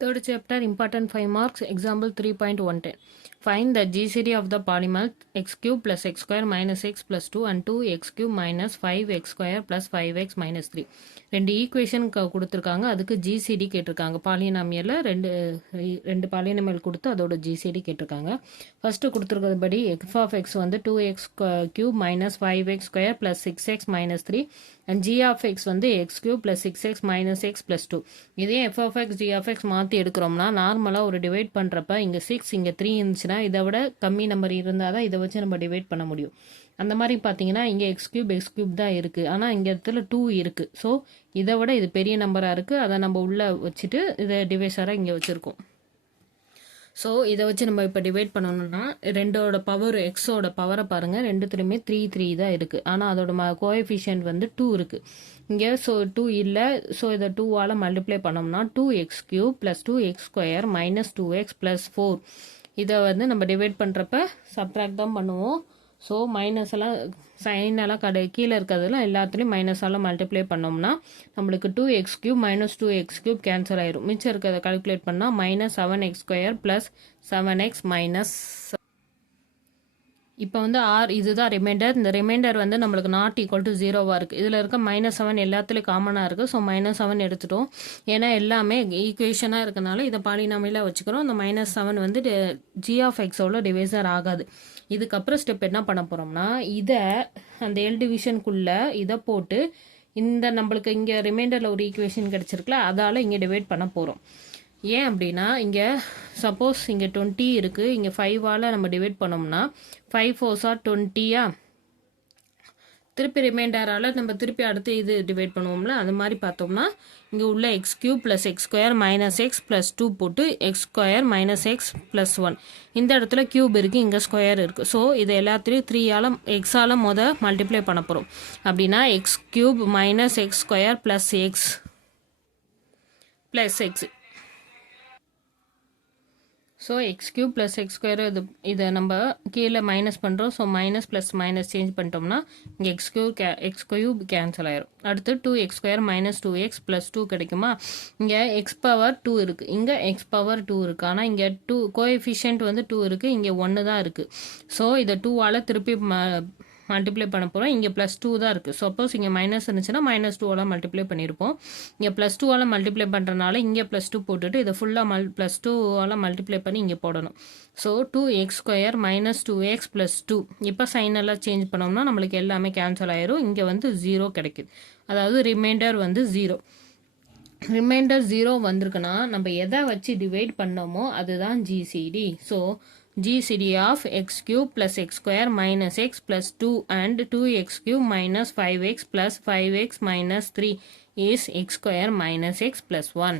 Third chapter, important 5 marks, example 3.110. Find the GCD of the polymer x cube plus x square minus x plus 2 and 2x cube minus 5x square plus 5x minus 3. ரெண்டு equation கொடுத்துருக்காங்க, அதுக்கு GCD கேட்டிருக்காங்க. பாலினாமியலில் ரெண்டு polynomial கொடுத்து அதோட GCD கேட்டிருக்காங்க. First கொடுத்துருக்கிறபடி f of x வந்து 2x cube minus 5x square plus 6x minus 3 and g of x வந்து x cube plus 6x minus x plus 2. இதே f of x g of x மாற்றி எடுக்கிறோம்னா நார்மலாக ஒரு டிவைட் பண்ணுறப்ப இங்கே 6 இங்கே 3 இருந்துச்சுன்னா இதை விட கம்மி நம்பர் இருந்தால் தான் இதை வச்சு நம்ம டிவைட் பண்ண முடியும். அந்த மாதிரி பார்த்தீங்கன்னா இங்கே எக்ஸ் கியூப் தான் இருக்குது, ஆனால் இங்கே இடத்துல 2 இருக்குது. ஸோ இதை விட இது பெரிய நம்பராக இருக்குது, அதை நம்ம உள்ளே வச்சுட்டு இதை டிவைஸராக இங்கே வச்சுருக்கோம். ஸோ இதை வச்சு நம்ம இப்போ டிவைட் பண்ணணும்னா ரெண்டோட பவர் எக்ஸோட பவரை பாருங்கள், ரெண்டுத்துலையுமே 3 தான் இருக்குது, ஆனால் அதோட கோஎஃபிஷியன்ட் வந்து 2 இருக்குது இங்கே. ஸோ 2 இல்லை, ஸோ இதை 2ஆல் மல்டிப்ளை பண்ணோம்னா 2x cube plus 2x square minus 2x plus 4. இதை வந்து நம்ம டிவைட் பண்ணுறப்ப சப்ட்ராக்ட் தான் பண்ணுவோம். ஸோ மைனஸ் எல்லாம் சைன் எல்லாம் கீழே இருக்கிறதுலாம் எல்லாத்துலேயும் மைனஸால் மல்டிப்ளை பண்ணோம்னா நம்மளுக்கு 2x cube minus 2x cube cancel ஆயிரும். மிச்சம் இருக்கிறத கால்குலேட் பண்ணால் minus 7x square plus 7x minus. இப்போ வந்து இதுதான் ரிமைண்டர். இந்த ரிமைண்டர் வந்து நம்மளுக்கு நாட் ஈக்குவல் டு 0வாக இருக்குது. இதில் இருக்க -7 எல்லாத்துலேயும் காமனாக இருக்குது. ஸோ -7 எடுத்துட்டோம், ஏன்னா எல்லாமே ஈக்குவேஷனாக இருக்கனால இதை பாலினாமியலாக வச்சுக்கிறோம். இந்த -7 வந்து ஜி ஆஃப் எக்ஸோட டிவைசர் ஆகாது. இதுக்கப்புறம் ஸ்டெப் என்ன பண்ண போகிறோம்னா இதை அந்த எல் டிவிஷனுக்குள்ளே இதை போட்டு இந்த நம்மளுக்கு இங்கே ரிமைண்டரில் ஒரு ஈக்குவேஷன் கிடச்சிருக்குல அதால் இங்கே டிவைட் பண்ண போகிறோம். ஏன் அப்படின்னா இங்கே சப்போஸ் இங்கே 20 இருக்குது, இங்கே 5ஆல் நம்ம டிவைட் பண்ணோம்னா 5 4s are 20யா, திருப்பி ரிமைண்டரால் நம்ம திருப்பி அடுத்து இது டிவைட் பண்ணுவோம்ல, அது மாதிரி பார்த்தோம்னா இங்கே உள்ள X cube plus X square minus x plus 2 போட்டு X square minus x plus 1. இந்த இடத்துல கியூப் இருக்குது, இங்கே ஸ்கொயர் இருக்குது. ஸோ இது எல்லாத்துலேயும் 3ஆல் எக்ஸால் மல்டிப்ளை பண்ண போகிறோம். அப்படின்னா X cube minus X square plus X plus X. So X cube plus X square இதை நம்ம கீழே மைனஸ் பண்ணுறோம். So minus plus minus change பண்ணிட்டோம்னா இங்கே எக்ஸ் கியூப் கேன்சல் ஆயிரும். அடுத்து 2x square minus 2x plus 2 கிடைக்குமா. இங்கே எக்ஸ் பவர் 2 இருக்குது, இங்கே எக்ஸ் பவர் 2 இருக்குது, ஆனால் இங்கே 2 கோஎஃபிஷியன்ட் வந்து 2 இருக்குது, இங்கே 1 தான் இருக்குது. ஸோ இதை 2ஆல் திருப்பி மல்டிப்ளை பண்ண போகிறோம். இங்கே ப்ளஸ் 2 தான் இருக்குது. சப்போஸ் இங்கே மைனஸ் இருந்துச்சுன்னா -2ஆல் மல்டிப்ளை பண்ணியிருப்போம். இங்கே ப்ளஸ் 2ஆல் மல்டிப்ளை பண்ணுறதுனால இங்கே +2 போட்டுட்டு இதை ஃபுல்லாக +2ஆல் மல்டிப்ளை பண்ணி இங்கே போடணும். So 2x square minus 2x plus 2. இப்போ சைன் எல்லாம் சேஞ்ச் பண்ணோம்னா நம்மளுக்கு எல்லாமே கேன்சல் ஆயிரும். இங்கே வந்து 0 கிடைக்குது, அதாவது ரிமைண்டர் வந்து 0. ரிமைண்டர் 0 வந்திருக்குன்னா நம்ம எதை வச்சு டிவைட் பண்ணோமோ அதுதான் GCD. So GCD of x cube plus x square minus x plus 2 and 2x cube minus 5x plus 5x minus 3 is x square minus x plus 1.